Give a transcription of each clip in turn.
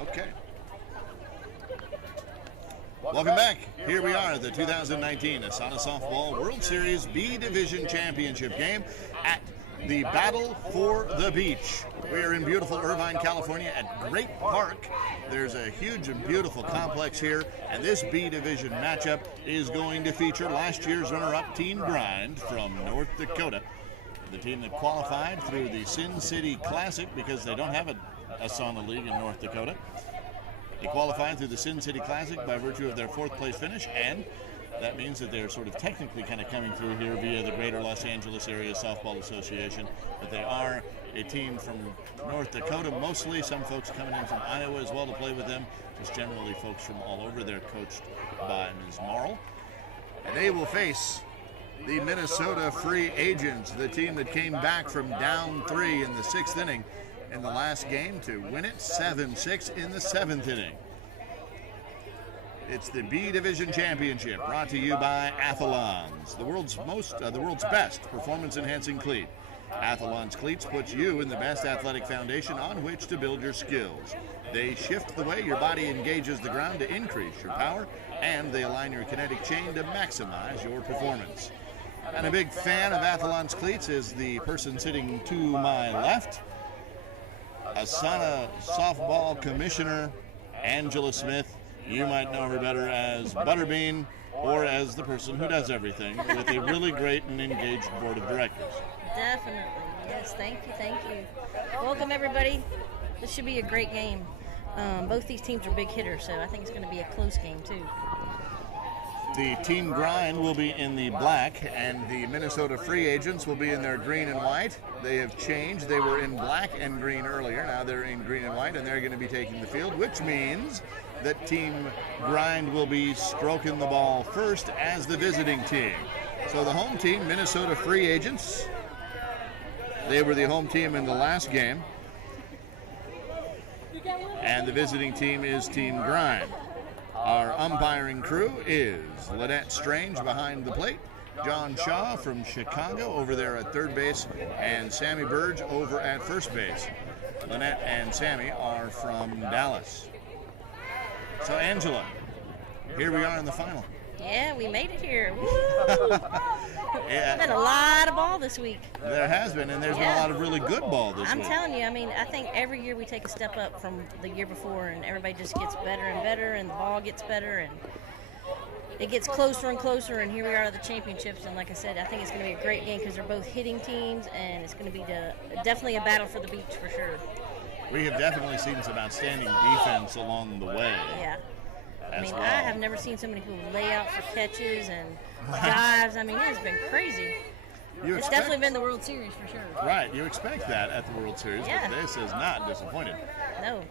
Okay. Welcome back. Here we are at the 2019 ASANA Softball World Series B Division Championship game at the Battle for the Beach. We are in beautiful Irvine, California at Great Park. There's a huge and beautiful complex here, and this B Division matchup is going to feature last year's runner-up Team Grind from North Dakota. The team that qualified through the Sin City Classic because they don't have a ASANA League in North Dakota. They qualified through the Sin City Classic by virtue of their 4th place finish, and that means that they're sort of technically kind of coming through here via the Greater Los Angeles Area Softball Association. But they are a team from North Dakota, mostly. Some folks coming in from Iowa as well to play with them. Just generally folks from all over. They're coached by Ms. Morrill. And they will face the Minnesota Free Agents, the team that came back from down 3 in the 6th inning in the last game to win it 7-6 in the 7th inning. It's the B Division Championship, brought to you by Athlons, the world's best performance-enhancing cleat. Athlons cleats puts you in the best athletic foundation on which to build your skills. They shift the way your body engages the ground to increase your power, and they align your kinetic chain to maximize your performance. And a big fan of Athlons cleats is the person sitting to my left, ASANA Softball Commissioner Angela Smith. You might know her better as Butterbean or as the person who does everything with a really great and engaged board of directors. Definitely. Yes, thank you. Welcome, everybody. This should be a great game. Both these teams are big hitters, so I think it's going to be a close game, too. The Team Grind will be in the black, and the Minnesota Free Agents will be in their green and white. They have changed. They were in black and green earlier. Now they're in green and white, and they're going to be taking the field, which means that Team Grind will be stroking the ball first as the visiting team. So the home team, Minnesota Free Agents, they were the home team in the last game. And the visiting team is Team Grind. Our umpiring crew is Lynette Strange behind the plate, John Shaw from Chicago over there at third base, and Sammy Burge over at first base. Lynette and Sammy are from Dallas. So Angela, here we are in the final. Yeah, we made it here. Woo! There's been a lot of ball this week. There has been, and there's been a lot of really good ball this week. I'm telling you, I think every year we take a step up from the year before, and everybody just gets better and better, and the ball gets better, and it gets closer and closer, and here we are at the championships. And like I said, I think it's going to be a great game because they're both hitting teams, and it's going to be definitely a battle for the beach for sure. We have definitely seen some outstanding defense along the way. Yeah. I have never seen so many people lay out for catches and dives. It has been crazy. It's definitely been the World Series for sure. Right, you expect that at the World Series, but this is not disappointed. No.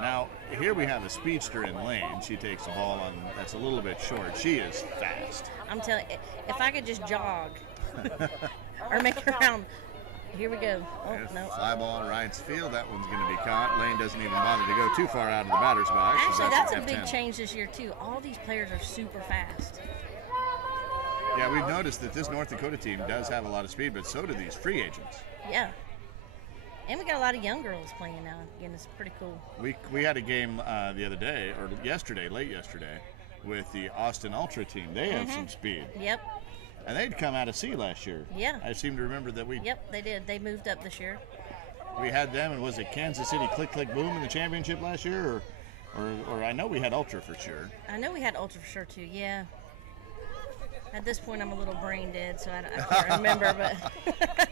Now, here we have a speedster in lane. She takes the ball on that's a little bit short. She is fast. I'm telling you, if I could just jog or make a round. Here we go. Oh, no. Fly ball right field. That one's going to be caught. Lane doesn't even bother to go too far out of the batter's box. Actually, that's a big change this year, too. All these players are super fast. Yeah, we've noticed that this North Dakota team does have a lot of speed, but so do these free agents. Yeah. And we got a lot of young girls playing now. Again, it's pretty cool. We had a game the other day, or late yesterday, with the Austin Ultra team. They have some speed. Yep. And they'd come out of C last year. Yeah. I seem to remember that we... Yep, they did. They moved up this year. We had them, and was it Kansas City Click Click Boom in the championship last year? Or I know we had Ultra for sure. I know we had Ultra for sure, too, yeah. At this point, I'm a little brain dead, so I can't remember, but...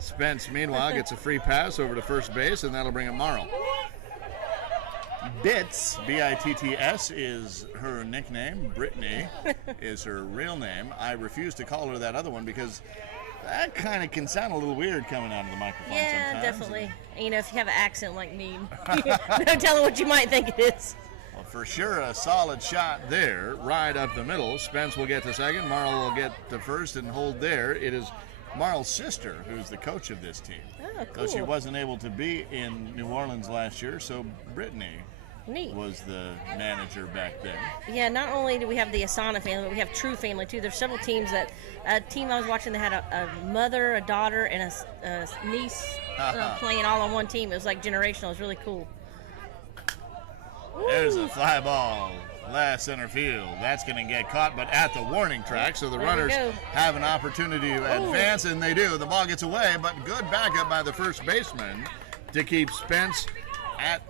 Spence, meanwhile, gets a free pass over to first base, and that'll bring up Morrill. Bitts, B-I-T-T-S, is her nickname. Brittany is her real name. I refuse to call her that other one because that kind of can sound a little weird coming out of the microphone sometimes. Yeah, definitely. You know, if you have an accent like me, no telling what you might think it is. Well, for sure, a solid shot there, right up the middle. Spence will get to second. Morrill will get to first and hold there. It is Morrill's sister who's the coach of this team. Oh, cool. Though she wasn't able to be in New Orleans last year, so Brittany was the manager back then. Yeah, not only do we have the ASANA family, but we have True Family, too. There's several teams that, a team I was watching that had a mother, a daughter, and a niece playing all on one team. It was like generational. It was really cool. There's a fly ball. Left center field. That's going to get caught, but at the warning track, so the runners have an opportunity to advance, and they do. The ball gets away, but good backup by the first baseman to keep Spence at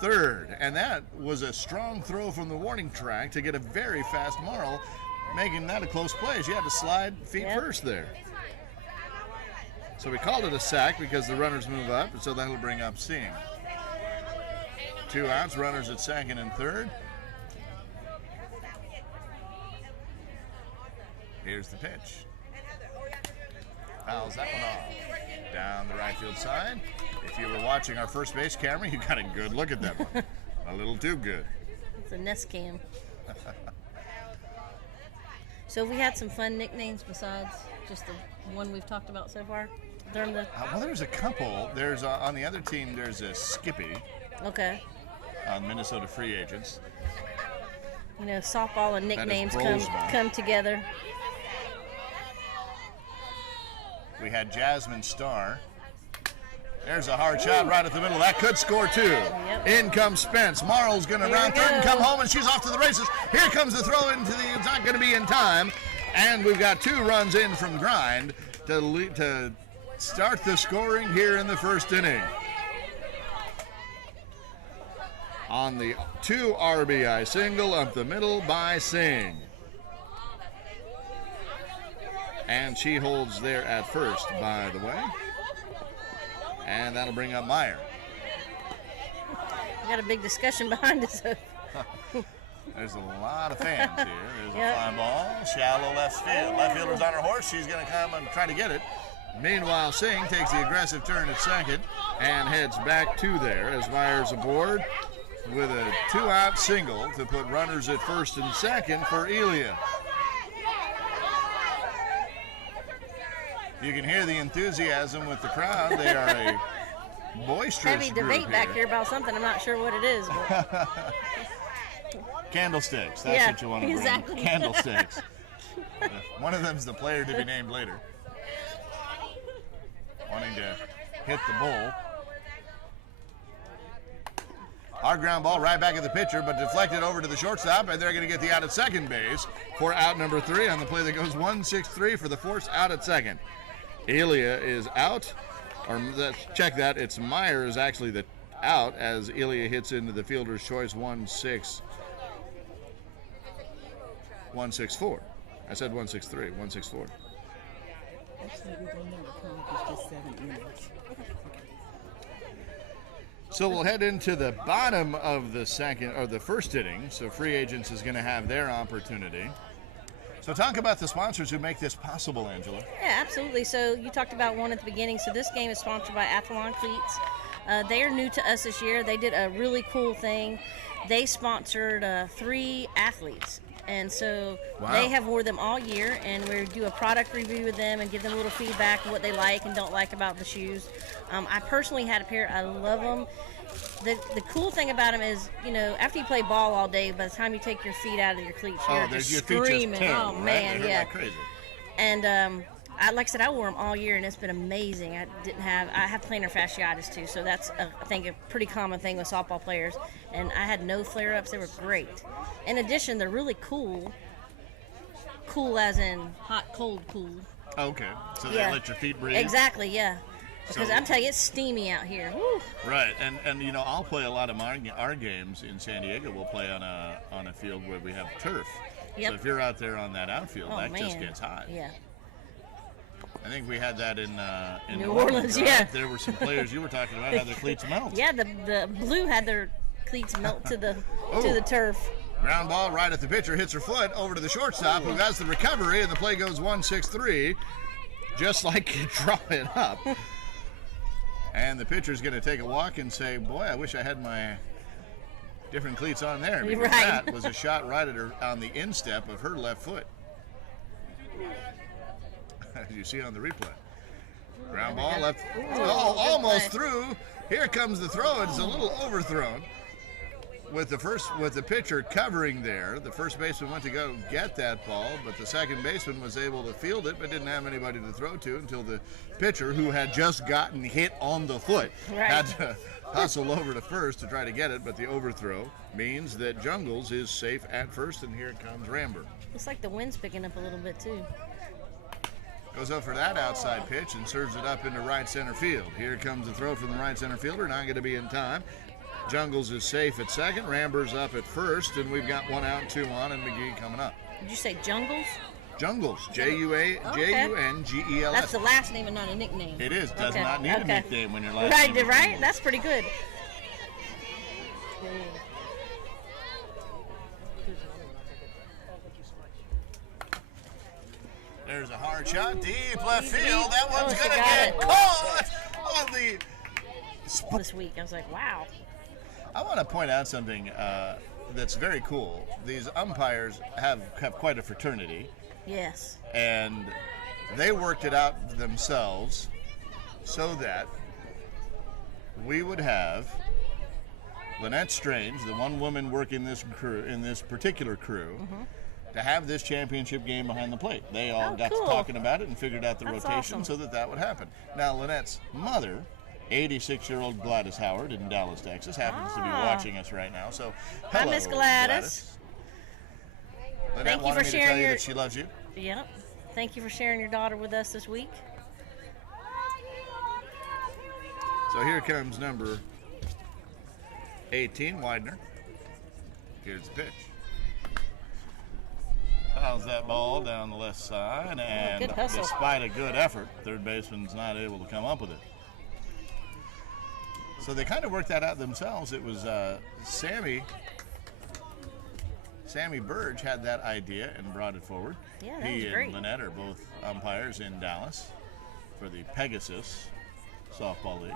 third. And that was a strong throw from the warning track to get a very fast Marl, making that a close play. She had to slide feet first there. So we called it a sack because the runners move up, and so that'll bring up Singh. 2 outs, runners at second and third. Here's the pitch. Fouls that one off. Down the right field side. If you were watching our first base camera, you got a good look at that one. A little too good. It's a Nest Cam. So we had some fun nicknames besides just the one we've talked about so far during the. Well, there's a couple. There's on the other team. There's a Skippy. Okay. On Minnesota free agents. You know, softball and nicknames come together. We had Jasmine Starr. There's a hard shot right at the middle. That could score 2. Yep. In comes Spence. Marl's going to round third and come home, and she's off to the races. Here comes the throw into the. It's not going to be in time. And we've got 2 runs in from Grind to start the scoring here in the first inning. On the 2 RBI single up the middle by Singh. And she holds there at first, by the way. And that'll bring up Meyer. We got a big discussion behind us. There's a lot of fans here. There's a fly ball, shallow left field. Left fielder's on her horse. She's going to come and try to get it. Meanwhile, Singh takes the aggressive turn at second and heads back to there as Meyer's aboard with a 2-out single to put runners at first and second for Elia. You can hear the enthusiasm with the crowd. They are a boisterous heavy debate back here about something. I'm not sure what it is. But. Candlesticks. That's what you want to bring. Exactly. Candlesticks. One of them's the player to be named later. Wanting to hit the bull. Hard ground ball right back at the pitcher, but deflected over to the shortstop, and they're going to get the out at second base for out number 3 on the play that goes 1-6-3 for the force out at second. Elia is out, or check that, it's Meyer is actually the out as Elia hits into the fielder's choice 1-6-4. I said 1-6-3, 1-6-4. Actually, we don't know the count. It's just 7 innings. So we'll head into the bottom of the first inning. So free agents is going to have their opportunity. So talk about the sponsors who make this possible, Angela. Yeah, absolutely. So you talked about one at the beginning. So this game is sponsored by Athlon Cleats. They are new to us this year. They did a really cool thing. They sponsored 3 athletes. And so they have wore them all year, and we do a product review with them and give them a little feedback of what they like and don't like about the shoes. I personally had a pair. I love them. The cool thing about them is, you know, after you play ball all day, by the time you take your feet out of your cleats, you're just screaming. Oh, man, yeah. Like crazy. And like I said, I wore them all year, and it's been amazing. I have plantar fasciitis too, so that's I think a pretty common thing with softball players. And I had no flare-ups. They were great. In addition, they're really cool. Cool as in hot, cold, cool. Okay, so they let your feet breathe. Exactly, yeah. Because I'm telling you, it's steamy out here. Woo. Right, and you know, I'll play a lot of our games in San Diego. We'll play on a field where we have turf. Yep. So if you're out there on that outfield, just gets hot. Yeah. I think we had that in New Orleans, right? Yeah. There were some players you were talking about how their cleats melt. Yeah, the blue had their cleats melt to the turf. Ground ball right at the pitcher, hits her foot over to the shortstop, who has the recovery, and the play goes 1-6-3, just like you draw it up. And the pitcher's going to take a walk and say, boy, I wish I had my different cleats on there. Because that was a shot right at her on the instep of her left foot. As you see on the replay. Ground ball left. Almost through. Here comes the throw. It's a little overthrown. With the pitcher covering there, the first baseman went to go get that ball, but the second baseman was able to field it, but didn't have anybody to throw to until the pitcher, who had just gotten hit on the foot, had to hustle over to first to try to get it, but the overthrow means that Jungles is safe at first, and here comes Ramber. Looks like the wind's picking up a little bit, too. Goes up for that outside pitch and serves it up into right center field. Here comes the throw from the right center fielder, not going to be in time. Jungles is safe at second, Ramber's up at first, and we've got 1 out, 2 on, and McGee coming up. Did you say Jungles? Jungles, Jungels. That's the last name and not a nickname. It is. Does not need a nickname when you're last right, name is right? Jungles. That's pretty good. There's a hard shot, deep left field. That one's she going to got get it. caught on the... This week, I was like, wow. I want to point out something that's very cool. These umpires have quite a fraternity. Yes. And they worked it out themselves so that we would have Lynette Strange, the one woman working this crew in this particular crew, to have this championship game behind the plate. They all got cool. to talking about it and figured out the That's rotation awesome. so that would happen. Now, Lynette's mother, 86-year-old Gladys Howard in Dallas, Texas, happens to be watching us right now. So, Hi, hello, Miss Gladys. Lynette Thank you wanted for me to sharing tell you your- that she loves you. Yep. Thank you for sharing your daughter with us this week. So here comes number 18, Widener. Here's the pitch. Fouls that ball down the left side, and good hustle. despite a good effort, third baseman's not able to come up with it. So they kind of worked that out themselves. It was Sammy Burge had that idea and brought it forward. Yeah, that he was great. and Lynette are both umpires in Dallas for the Pegasus Softball League.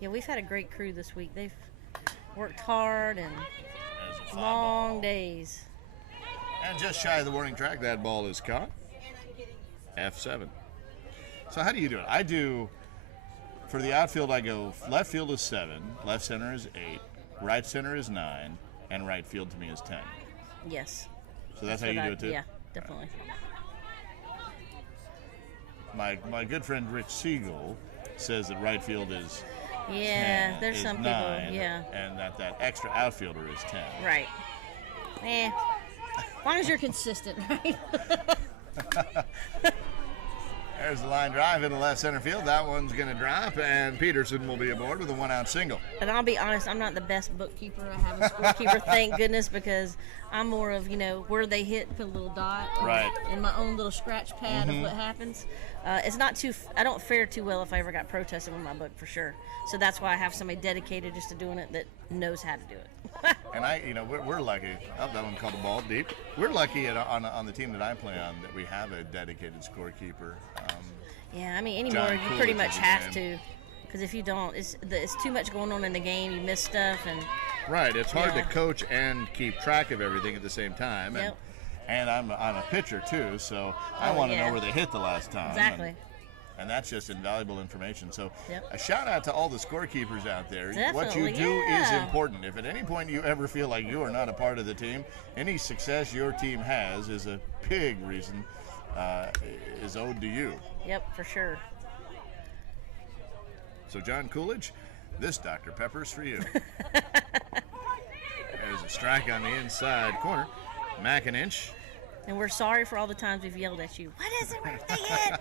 Yeah, we've had a great crew this week. They've worked hard and There's a fly long ball. days. And just shy of the warning track, that ball is caught. F7. So how do you do it? I do, for the outfield, I go left field is 7, left center is 8, right center is 9, and right field to me is 10. Yes. So that's how you do it too? Yeah, definitely. My good friend Rich Siegel says that right field is Yeah, 10, there's is some 9, people, yeah. and that extra outfielder is 10. Right. As long as you're consistent, right? There's the line drive into left center field. That one's going to drop, and Peterson will be aboard with a 1-out single. And I'll be honest, I'm not the best bookkeeper. I have a scorekeeper, thank goodness, because I'm more of, where they hit, put a little dot. Right. In my own little scratch pad of what happens. It's not too, I don't fare too well if I ever got protested with my book, for sure. So that's why I have somebody dedicated just to doing it that knows how to do it. And we're lucky. Oh, that one called the ball deep. We're lucky on the team that I play on that we have a dedicated scorekeeper. Yeah, anymore John you pretty Coolidge much is his have name. to. Because if you don't, it's too much going on in the game. You miss stuff, and Right. It's hard Yeah. to coach and keep track of everything at the same time. Yep. And I'm a pitcher too, so I Oh, want to yeah. know where they hit the last time. exactly. And that's just invaluable information. So Yep. a shout out to all the scorekeepers out there. What you Definitely, do is yeah. important. If at any point you ever feel like you are not a part of the team, any success your team has is a big reason is owed to you. Yep, for sure. So John Coolidge, this Dr. Pepper's for you. There's a strike on the inside corner. McInch. And we're sorry for all the times we've yelled at you. What is it? Where did they hit?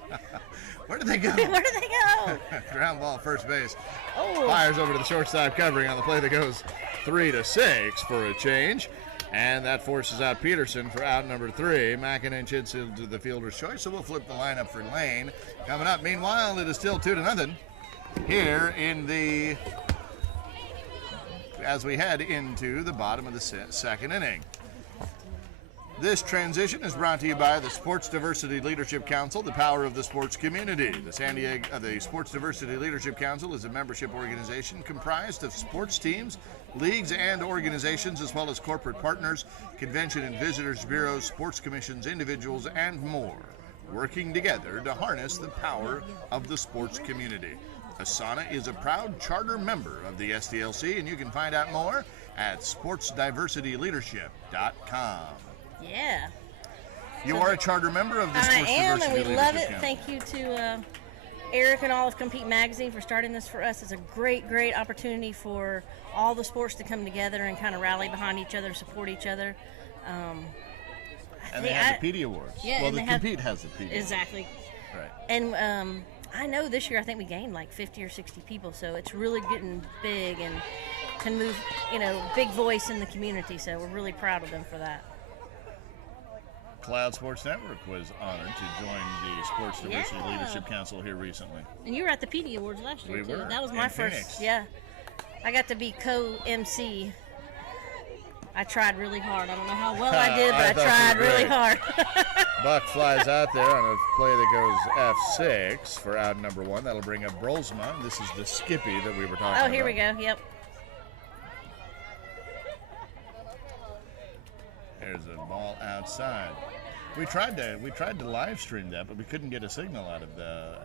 Where did they go? Where did they go? Ground ball first base. Oh. Fires over to the shortstop covering on the play that goes 3-6 for a change. And that forces out Peterson for out number 3. McInch hits into the fielder's choice, so we'll flip the lineup for Lane. Coming up, meanwhile, it is still 2-0 here as we head into the bottom of the second inning. This transition is brought to you by the Sports Diversity Leadership Council, the power of the sports community. The Sports Diversity Leadership Council is a membership organization comprised of sports teams, leagues, and organizations, as well as corporate partners, convention and visitors bureaus, sports commissions, individuals, and more, working together to harness the power of the sports community. ASANA is a proud charter member of the SDLC, and you can find out more at sportsdiversityleadership.com. Yeah. You are a charter member of the I Sports am, Diversity and we Leadership love it. Council. Thank you to Eric and all of Compete Magazine for starting this for us. It's a great, great opportunity for all the sports to come together and kind of rally behind each other, support each other. And they have the PD Awards. Yeah, well, and the they have- Compete has the PD. Exactly. Right. And I know this year I think we gained like 50 or 60 people, so it's really getting big and can move, big voice in the community. So we're really proud of them for that. Cloud Sports Network was honored to join the Sports Diversity Yeah. Leadership Council here recently. And you were at the PD Awards last year We too. were, That was in my first. Phoenix. Yeah, I got to be co-MC. I tried really hard. I don't know how well I did, but I thought you tried were really great. hard. Buck flies out there on a play that goes F6 for out number 1. That'll bring up Brolsma. This is the Skippy that we were talking about. Oh, here we go. Yep. There's a ball outside. We tried to live stream that, but we couldn't get a signal out of the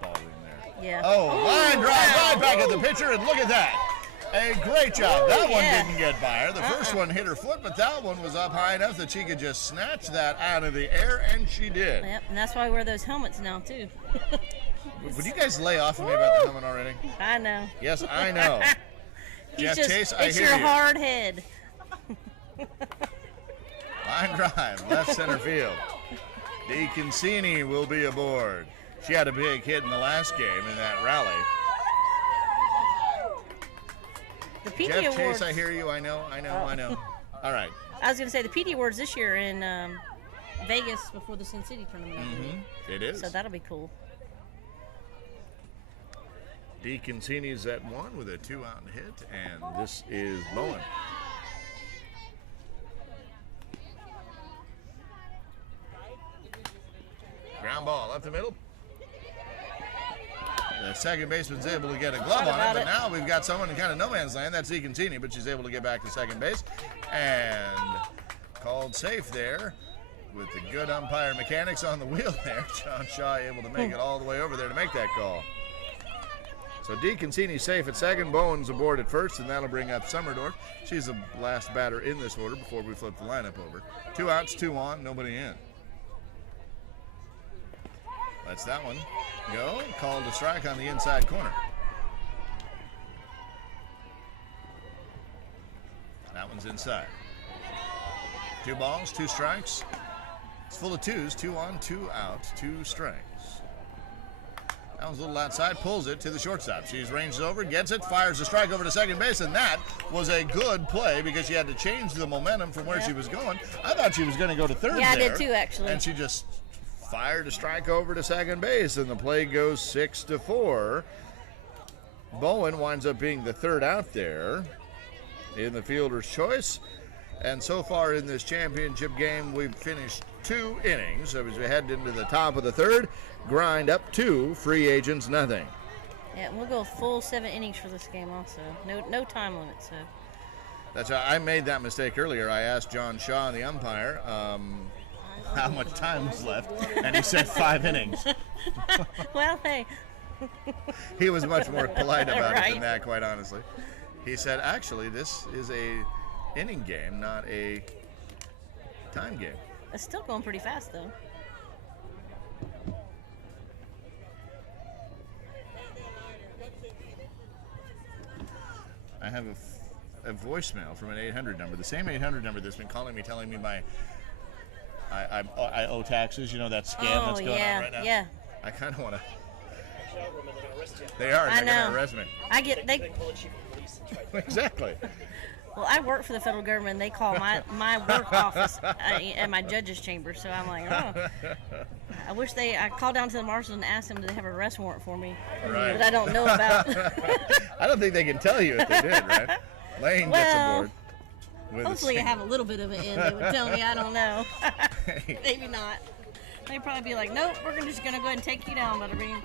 ball room there. Yeah. Oh, line drive wow. right back at the pitcher, and look at that. A great job. That one yeah. didn't get by her. The first one hit her foot, but that one was up high enough that she could just snatch that out of the air, and she did. Yep, and that's why we wear those helmets now too. Would you guys lay off of me about the helmet already? I know. Yes, I know. He's Jeff Chase, I it's hear your you. hard head. Line drive, left center field. DeConcini will be aboard. She had a big hit in the last game in that rally. The PD Jeff Awards. Chase, I hear you. I know. All right. I was going to say the PD Awards this year in Vegas before the Sin City tournament. I believe. It is. So that'll be cool. DeConcini's at 1 with a 2-out hit, and this is Bowen. Ground ball up the middle. The second baseman's able to get a glove on it, but now we've got someone in kind of no man's land. That's DeConcini, but she's able to get back to second base and called safe there with the good umpire mechanics on the wheel there. John Shaw able to make it all the way over there to make that call. So DeConcini safe at second, Bowen's aboard at first, and that'll bring up Summerdorf. She's the last batter in this order before we flip the lineup over. 2 outs, 2 on, nobody in. Lets that one go. Called a strike on the inside corner. That one's inside. 2 balls, 2 strikes. It's full of 2s. 2 on, 2 out, 2 strikes. That one's a little outside, pulls it to the shortstop. She's ranged over, gets it, fires a strike over to second base, and that was a good play because she had to change the momentum from where she was going. I thought she was going to go to third Yeah, there. I did too, actually. And she just fired a strike over to second base, and the play goes 6-4. Bowen winds up being the third out there in the fielder's choice. And so far in this championship game, we've finished 2 innings. So as we head into the top of the third, grind up 2, free agents nothing. Yeah, and we'll go full 7 innings for this game also. No time limit, so. That's how I made that mistake earlier. I asked John Shaw, the umpire, how much time was left, and he said 5 innings. Well, hey. He was much more polite about it Right. than that, quite honestly. He said, actually, this is a inning game, not a time game. It's still going pretty fast, though. I have a voicemail from an 800 number, the same 800 number that's been calling me, telling me I owe taxes. You know that scam that's going on right now? Yeah. I kind of want to. They are. They're going to arrest me. Exactly. Well, I work for the federal government. And they call my work office at my judge's chamber. So I'm like, oh. I called down to the marshals and asked them, do they have an arrest warrant for me? Right. That I don't know about. I don't think they can tell you if they did, right? Lane gets aboard. Hopefully I have a little bit of it in. They would tell me. I don't know. Maybe not. They'd probably be like, nope, we're just going to go ahead and take you down, Butterbean.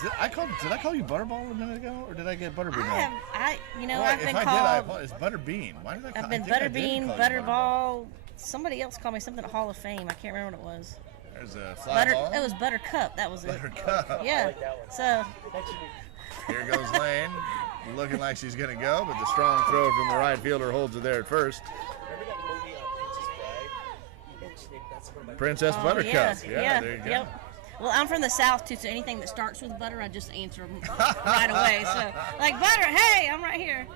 Did I call you Butterball a minute ago, or did I get Butterbean? I've been if called. I did, it's Butterbean. Why did I call? I've been Butterbean, Butterball. Somebody else called me something at Hall of Fame. I can't remember what it was. There's a fly ball. It was Buttercup. That was it. Buttercup. Yeah. So. Here goes Lane, looking like she's going to go, but the strong throw from the right fielder holds it there at first. Remember that movie, Princess Bride? Princess Buttercup. Yeah. There you go. Yep. Well, I'm from the South, too, so anything that starts with butter, I just answer right away. So, like, butter, hey, I'm right here.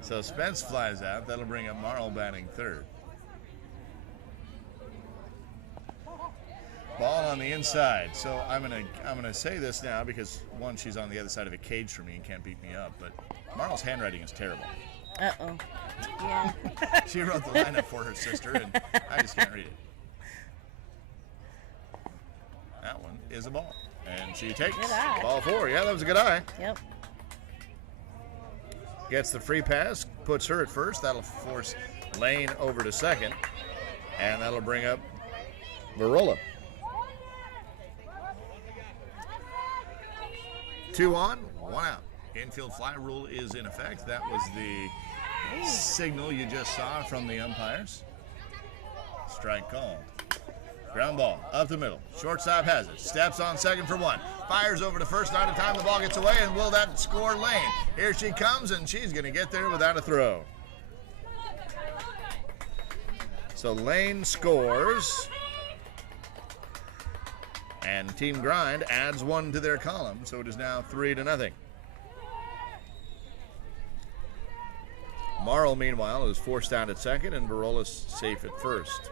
So Spence flies out. That'll bring up Marl batting third. Ball on the inside. So I'm gonna say this now because, one, she's on the other side of a cage for me and can't beat me up, but Marl's handwriting is terrible. Uh-oh. Yeah. She wrote the lineup for her sister, and I just can't read it. That one is a ball. And she takes ball 4. Yeah, that was a good eye. Yep. Gets the free pass, puts her at first. That'll force Lane over to second, and that'll bring up Varola. 2 on, 1 out. Infield fly rule is in effect. That was the signal you just saw from the umpires. Strike called. Ground ball up the middle. Shortstop has it. Steps on second for 1. Fires over to first. Not in time. The ball gets away. And will that score Lane? Here she comes, and she's going to get there without a throw. So Lane scores. And Team Grind adds 1 to their column. So it is now 3-0. Marl, meanwhile, is forced out at second, and Varola's safe at first.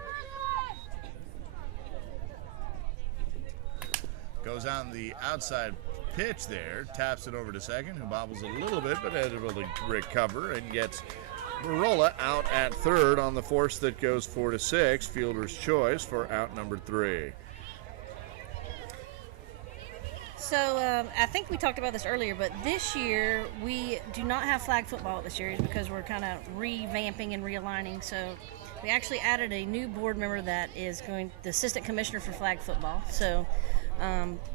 Goes on the outside pitch there, taps it over to second, who bobbles a little bit, but able to recover and gets Varola out at third on the force that goes 4-6. Fielder's choice for out number 3. So I think we talked about this earlier, but this year we do not have flag football this year because we're kind of revamping and realigning. So we actually added a new board member that is the assistant commissioner for flag football. So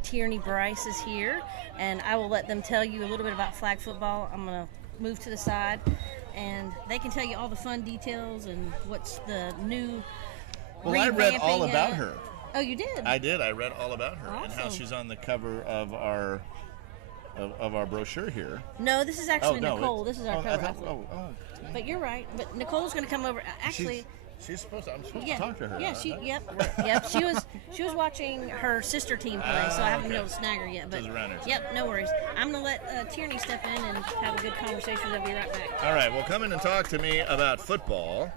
Tierney Bryce is here, and I will let them tell you a little bit about flag football. I'm going to move to the side, and they can tell you all the fun details and what's the new. Well, I read all about her. Oh, you did? I did. I read all about her. Awesome. And how she's on the cover of our brochure here. No, this is actually no, Nicole. This is our cover athlete. Oh. But you're right. But Nicole's going to come over. Actually, she's supposed to. I'm supposed to talk to her. Yeah, yep. She was watching her sister team play, so I haven't been able to snag her yet. But yep, no worries. I'm going to let Tierney step in and have a good conversation. I'll be right back. All right. Well, come in and talk to me about football.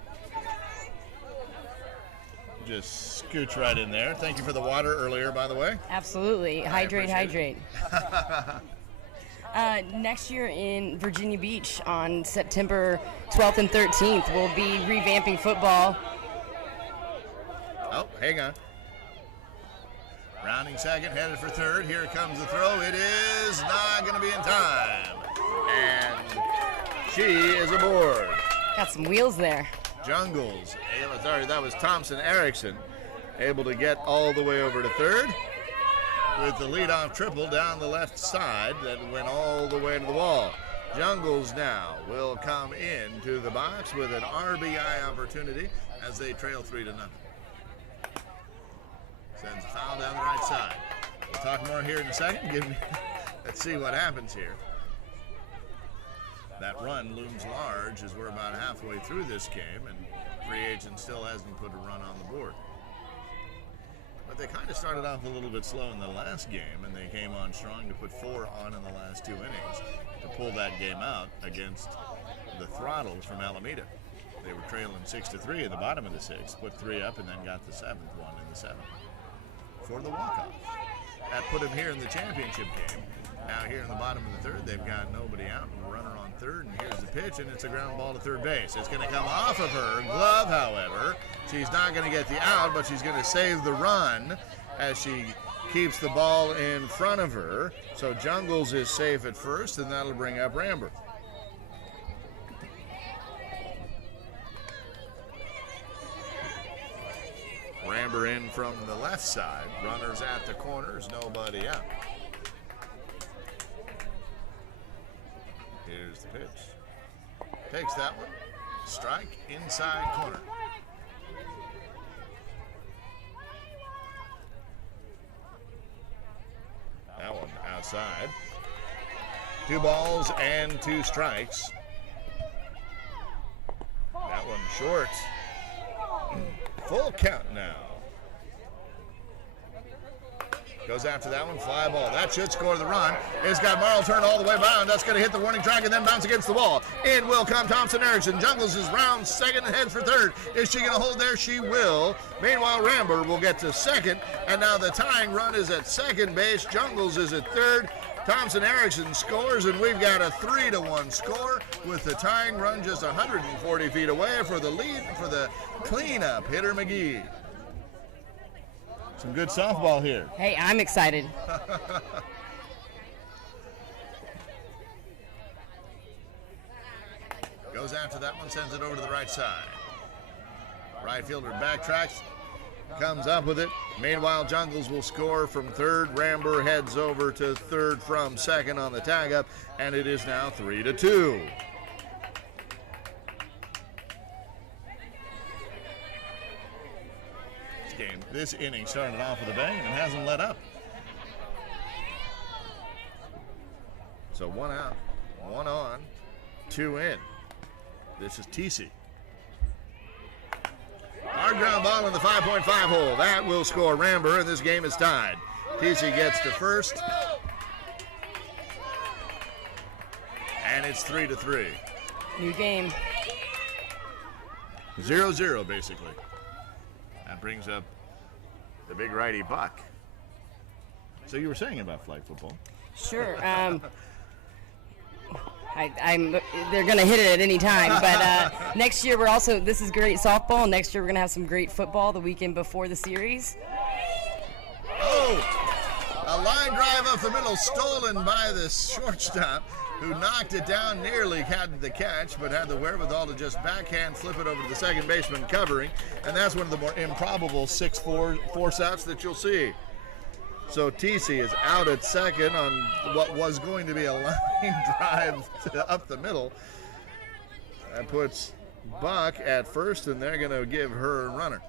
Just scooch right in there. Thank you for the water earlier, by the way. Absolutely. Hydrate. Next year in Virginia Beach on September 12th and 13th, we'll be revamping football. Oh, hang on. Rounding second, headed for third. Here comes the throw. It is not going to be in time. And she is aboard. Got some wheels there. Jungles, that was Thompson Erickson, able to get all the way over to third with the leadoff triple down the left side that went all the way to the wall. Jungles now will come into the box with an RBI opportunity as they trail 3-0. Sends a foul down the right side. We'll talk more here in a second. Let's see what happens here. That run looms large as we're about halfway through this game, and free agent still hasn't put a run on the board. But they kind of started off a little bit slow in the last game, and they came on strong to put 4 on in the last 2 innings to pull that game out against the Throttles from Alameda. They were trailing 6-3 in the bottom of the 6th, put 3 up, and then got the 7th one in the 7th for the walk-off. That put them here in the championship game. Now here in the bottom of the 3rd, they've got nobody out, and a runner on 3rd, and here's the pitch, and it's a ground ball to third base. It's going to come off of her glove, however. She's not going to get the out, but she's going to save the run as she keeps the ball in front of her. So Jungles is safe at first, and that'll bring up Ramber. Ramber in from the left side. Runners at the corners, nobody out. Here's the pitch. Takes that one. Strike inside corner. That one outside. 2 balls and 2 strikes. That one short. Full count now. Goes after that one, fly ball. That should score the run. It's got Marl turned all the way bound. That's going to hit the warning track and then bounce against the wall. In will come Thompson Erickson. Jungles is round second and heads for third. Is she going to hold there? She will. Meanwhile, Ramber will get to second. And now the tying run is at second base. Jungles is at third. Thompson Erickson scores, and we've got a 3-1 score with the tying run just 140 feet away for the lead for the cleanup hitter McGee. Some good softball here. Hey, I'm excited. Goes after that one, sends it over to the right side. Right fielder backtracks, comes up with it. Meanwhile, Jungles will score from third. Ramber heads over to third from second on the tag up, and it is now 3-2. This inning started off with a bang and hasn't let up. So 1 out, 1 on, 2 in. This is TC. Hard ground ball in the 5.5 hole. That will score Ramber, and this game is tied. TC gets to first. And it's 3-3. New game. 0-0, basically. That brings up the big righty Buck. So you were saying about flag football? Sure. They're going to hit it at any time. But next year, this is great softball. Next year, we're going to have some great football the weekend before the series. Oh, a line drive up the middle stolen by the shortstop, who knocked it down, nearly had the catch, but had the wherewithal to just backhand flip it over to the second baseman covering. And that's one of the more improbable 6-4 force outs that you'll see. So TC is out at second on what was going to be a line drive up the middle. That puts Buck at first, and they're going to give her a runner.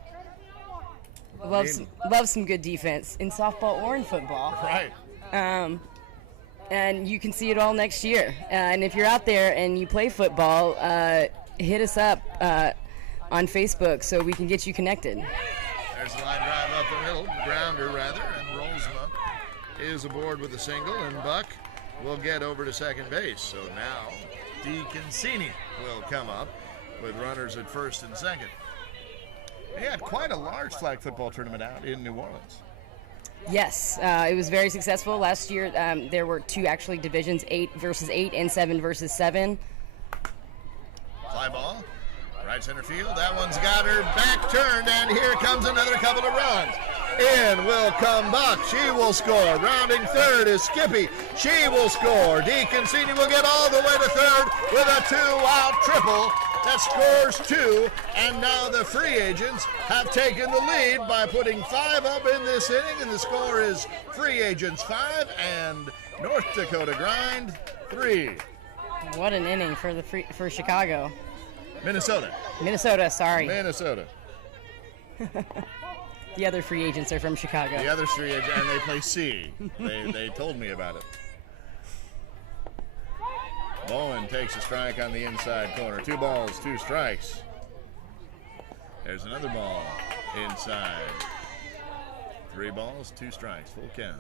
Love some good defense in softball or in football. Right. And you can see it all next year. And if you're out there and you play football, hit us up on Facebook so we can get you connected. There's the line drive up the middle, grounder rather, and Rolsma is aboard with a single, and Buck will get over to second base. So now DeConcini will come up with runners at first and second. They had quite a large flag football tournament out in New Orleans. Yes, it was very successful. Last year there were two actually divisions, 8 versus 8 and 7 versus 7. Fly ball, right center field. That one's got her back turned, and here comes another couple of runs. In will come Buck. She will score. Rounding third is Skippy. She will score. DeConcini will get all the way to third with a 2-out triple that scores 2. And now the free agents have taken the lead by putting 5 up in this inning, and the score is free agents 5 and North Dakota Grind 3. What an inning for Chicago. Minnesota. Sorry. Minnesota. The other free agents are from Chicago. The other free agents, and they play C. They told me about it. Bowen takes a strike on the inside corner. 2 balls, 2 strikes. There's another ball inside. 3 balls, 2 strikes, full count.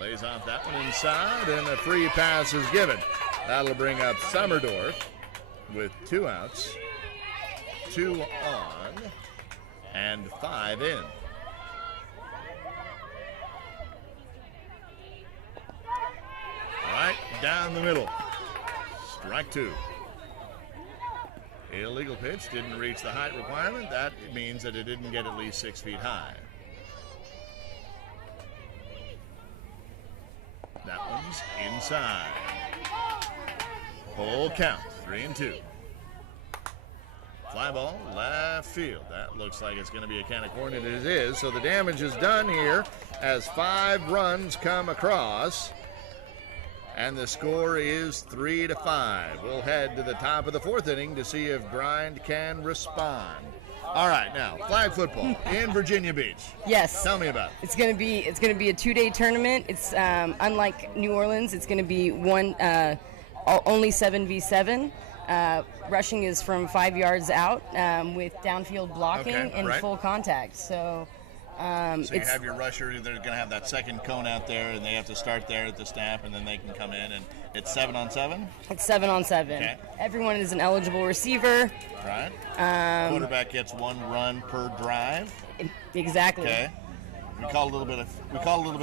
Lays off that one inside, and a free pass is given. That'll bring up Summerdorf with 2 outs, 2 on, and 5 in. Right down the middle. Strike 2. Illegal pitch, didn't reach the height requirement. That means that it didn't get at least 6 feet high. That one's inside. Full count, 3-2. Fly ball, left field. That looks like it's going to be a can of corn, and it is. So the damage is done here as 5 runs come across. And the score is 3-5. We'll head to the top of the 4th inning to see if Grind can respond. All right, now flag football in Virginia Beach. Yes. Tell me about it. It's gonna be a 2-day tournament. It's unlike New Orleans. It's gonna be only 7v7. Rushing is from 5 yards out with downfield blocking and right. full contact. So So you have your rusher, they're going to have that second cone out there, and they have to start there at the snap, and then they can come in, and it's 7-on-7? It's 7-on-7. Okay. Everyone is an eligible receiver. Right. Quarterback gets 1 run per drive. Exactly. Okay. We call a little bit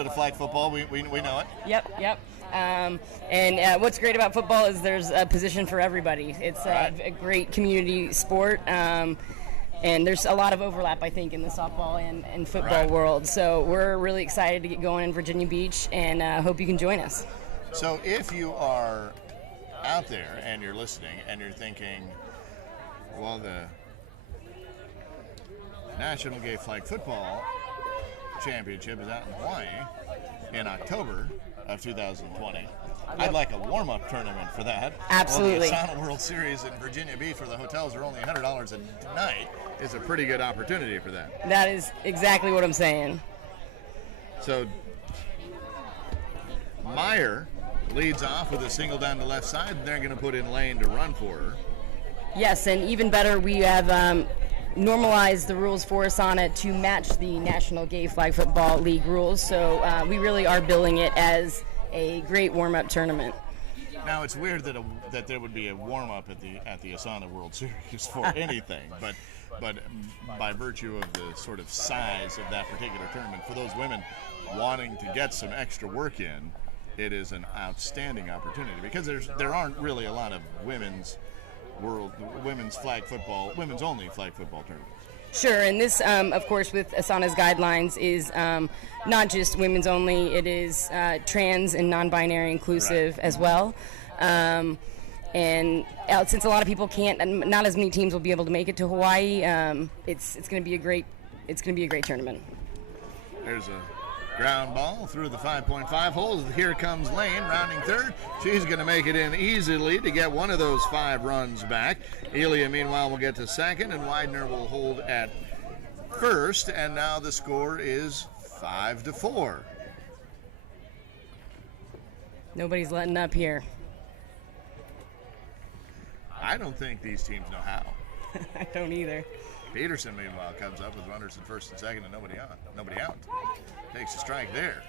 of flag football. We know it. Yep. And what's great about football is there's a position for everybody. It's a great community sport. And there's a lot of overlap, I think, in the softball and football world. So we're really excited to get going in Virginia Beach, and hope you can join us. So if you are out there and you're listening and you're thinking, well, the National Gay Flag Football Championship is out in Hawaii in October of 2020. I'd like a warm-up tournament for that. Absolutely. Well, the ASANA World Series in Virginia Beach, where the hotels are only $100 a night, is a pretty good opportunity for that. That is exactly what I'm saying. So Meyer leads off with a single down the left side, and they're going to put in Lane to run for her. Yes, and even better, we have normalized the rules for ASANA to match the National Gay Flag Football League rules. So we really are billing it as a great warm-up tournament. Now it's weird that there would be a warm-up at the ASANA World Series for anything, but by virtue of the sort of size of that particular tournament, for those women wanting to get some extra work in, it is an outstanding opportunity, because there aren't really a lot of women's only flag football tournaments. Sure, and this, of course, with ASANA's guidelines, is not just women's only. It is trans and non-binary inclusive as well. And since a lot of people can't, not as many teams will be able to make it to Hawaii, it's going to be a great tournament. There's a ground ball through the 5.5 holes. Here comes Lane, rounding third. She's going to make it in easily to get one of those 5 runs back. Elia, meanwhile, will get to second, and Widener will hold at first. And now the score is 5-4. Nobody's letting up here. I don't think these teams know how. I don't either. Peterson, meanwhile, comes up with runners at first and second and nobody out. Takes a strike there.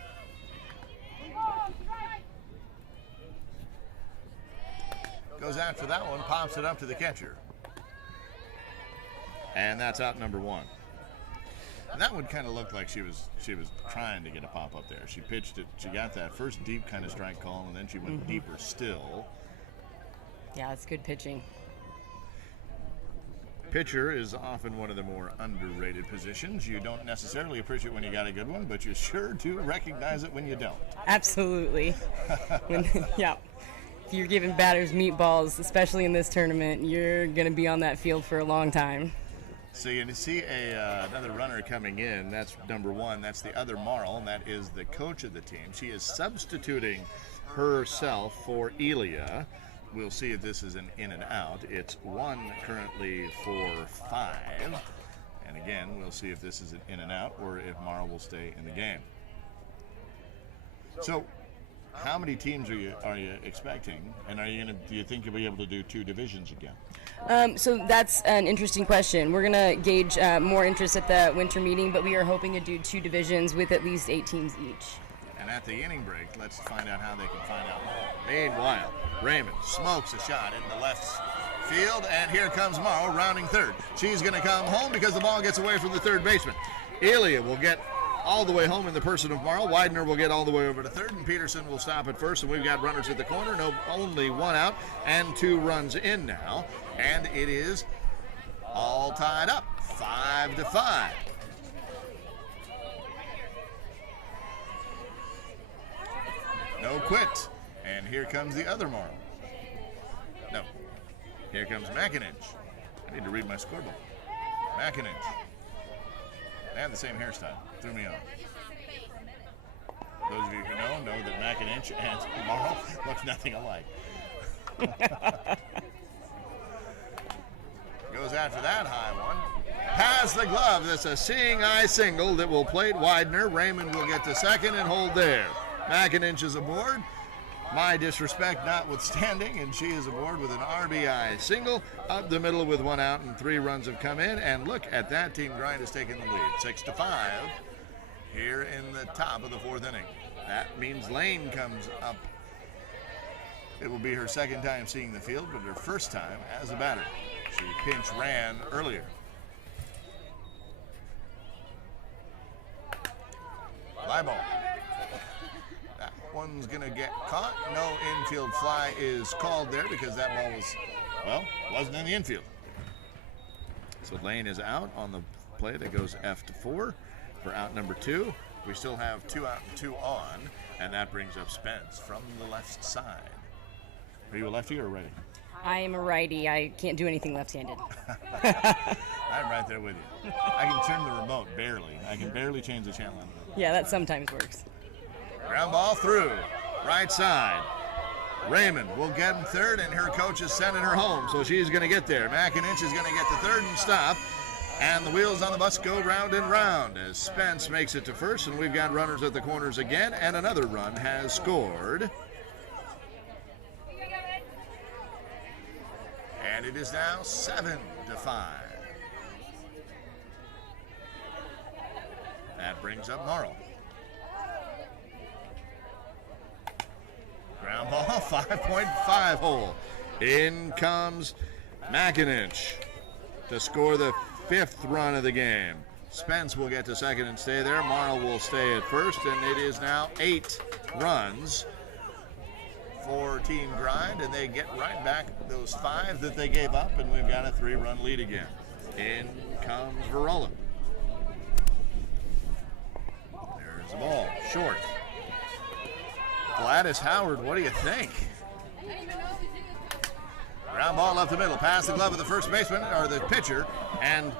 Goes after that one, pops it up to the catcher. And that's out number 1. And that one kind of looked like she was trying to get a pop up there. She pitched it. She got that first deep kind of strike call, and then she went deeper still. Yeah, it's good pitching. Pitcher is often one of the more underrated positions. You don't necessarily appreciate when you got a good one, but you sure do recognize it when you don't. Absolutely. Yeah. If you're giving batters meatballs, especially in this tournament, you're going to be on that field for a long time. So you see another runner coming in. That's number 1. That's the other Marl, and that is the coach of the team. She is substituting herself for Elia. We'll see if this is an in and out. It's 1 currently for 5. And again, we'll see if this is an in and out or if Mara will stay in the game. So, how many teams are you expecting? And do you think you'll be able to do 2 divisions again? So that's an interesting question. We're going to gauge more interest at the winter meeting, but we are hoping to do 2 divisions with at least 8 teams each. And at the inning break, let's find out how they can find out more. Meanwhile, Raymond smokes a shot in the left field, and here comes Morrow rounding third. She's going to come home because the ball gets away from the third baseman. Elia will get all the way home in the person of Morrow. Widener will get all the way over to third, and Peterson will stop at first, and we've got runners at the corner. Only 1 out and 2 runs in now, and it is all tied up, 5-5. No quit. And here comes the other Morrow. No. Here comes McIninch. I need to read my scoreboard. McIninch. They have the same hairstyle. Threw me off. Those of you who know that McIninch and Morrow look nothing alike. Goes after that high one. Has the glove. That's a seeing eye single that will plate Widener. Raymond will get to second and hold there. McIninch is aboard. My disrespect notwithstanding, and she is aboard with an RBI single up the middle with 1 out and 3 runs have come in. And look at that, Team Grind has taken the lead, 6-5 here in the top of the 4th inning. That means Lane comes up. It will be her second time seeing the field, but her first time as a batter. She pinch ran earlier. Fly ball. That one's going to get caught. No infield fly is called there because that ball was, well, wasn't in the infield. So Lane is out on the play that goes F to 4 for out number 2. We still have 2 out and 2 on, and that brings up Spence from the left side. Are you a lefty or a righty? I am a righty. I can't do anything left-handed. I'm right there with you. I can turn the remote, barely. I can barely change the channel on it. Yeah, that sometimes works. Ground ball through, right side. Raymond will get him third, and her coach is sending her home, so she's going to get there. McInch is going to get to third and stop, and the wheels on the bus go round and round as Spence makes it to first, and we've got runners at the corners again, and another run has scored. And it is now 7-5. That brings up Marl. Ground ball, 5.5 hole. In comes McInch to score the 5th run of the game. Spence will get to second and stay there. Marl will stay at first, and it is now 8 runs for Team Grind, and they get right back those 5 that they gave up, and we've got a 3-run lead again. In comes Verola. There's the ball, short. Gladys Howard, what do you think? Ground ball left the middle, past the glove of the first baseman, or the pitcher, and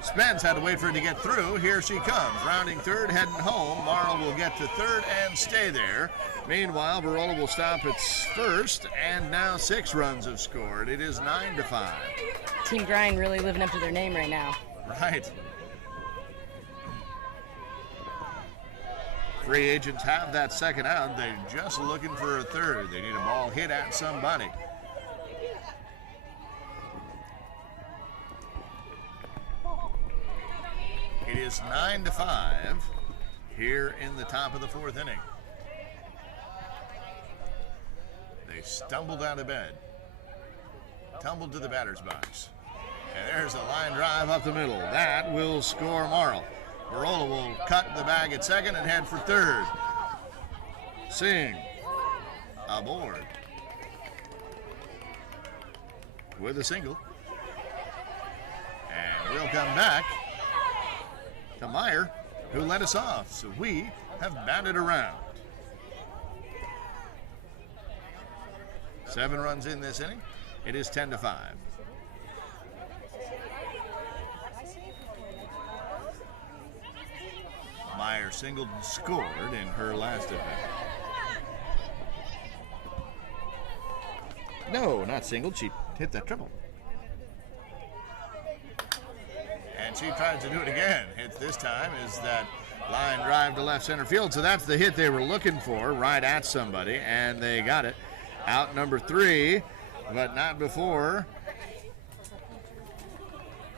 Spence had to wait for it to get through. Here she comes, rounding third, heading home. Marl will get to third and stay there. Meanwhile, Verola will stop at first, and now 6 runs have scored. It is 9-5. Team Grind really living up to their name right now. Right. Free agents have that second out. They're just looking for a third. They need a ball hit at somebody. It is 9-5 here in the top of the 4th inning. They stumbled out of bed, tumbled to the batter's box. And there's a line drive up the middle. That will score Marl. Verola will cut the bag at second and head for third. Singh aboard with a single. And we'll come back to Meyer, who led us off. So we have batted around. 7 runs in this inning. It is 10-5. Meyer singled and scored in her last event. No, not singled. She hit that triple. And she tries to do it again. Hit this time is that line drive to left center field. So that's the hit they were looking for, right at somebody, and they got it. Out number 3, but not before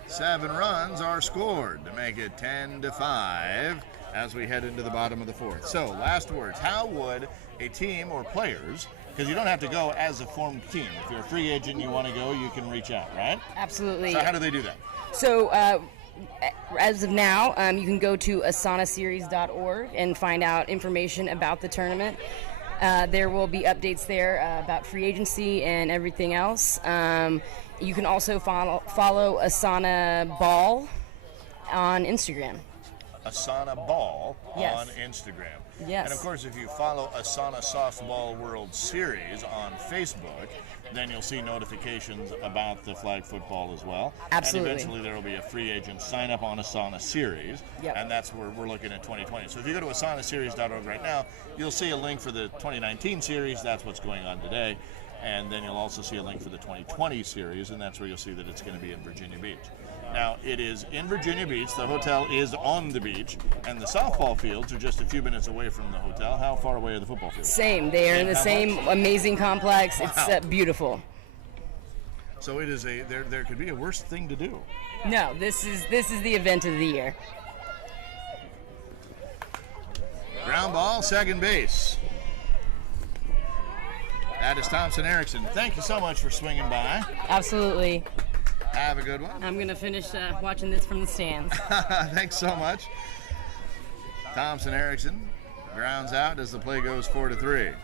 7 runs are scored to make it 10-5 as we head into the bottom of the 4th. So, last words. How would a team or players, because you don't have to go as a formed team. If you're a free agent and you want to go, you can reach out, right? Absolutely. So how do they do that? So, as of now, you can go to asanaseries.org and find out information about the tournament. There will be updates there about free agency and everything else. You can also follow ASANA Ball on Instagram. ASANA Ball Yes. on Instagram. Yes. And of course, if you follow ASANA Softball World Series on Facebook, then you'll see notifications about the flag football as well. Absolutely. And eventually there will be a free agent sign up on ASANA Series. Yep. And that's where we're looking at 2020. So if you go to asanaseries.org right now, you'll see a link for the 2019 series. That's what's going on today. And then you'll also see a link for the 2020 series, and that's where you'll see that it's going to be in Virginia Beach. Now, it is in Virginia Beach. The hotel is on the beach, and the softball fields are just a few minutes away from the hotel. How far away are the football fields? Same. They are in the same amazing complex. Wow. It's beautiful. So it is there could be a worse thing to do. No, this is the event of the year. Ground ball, second base. That is Thompson Erickson. Thank you so much for swinging by. Absolutely. Have a good one. I'm going to finish watching this from the stands. Thanks so much. Thompson Erickson grounds out as the play goes 4-3.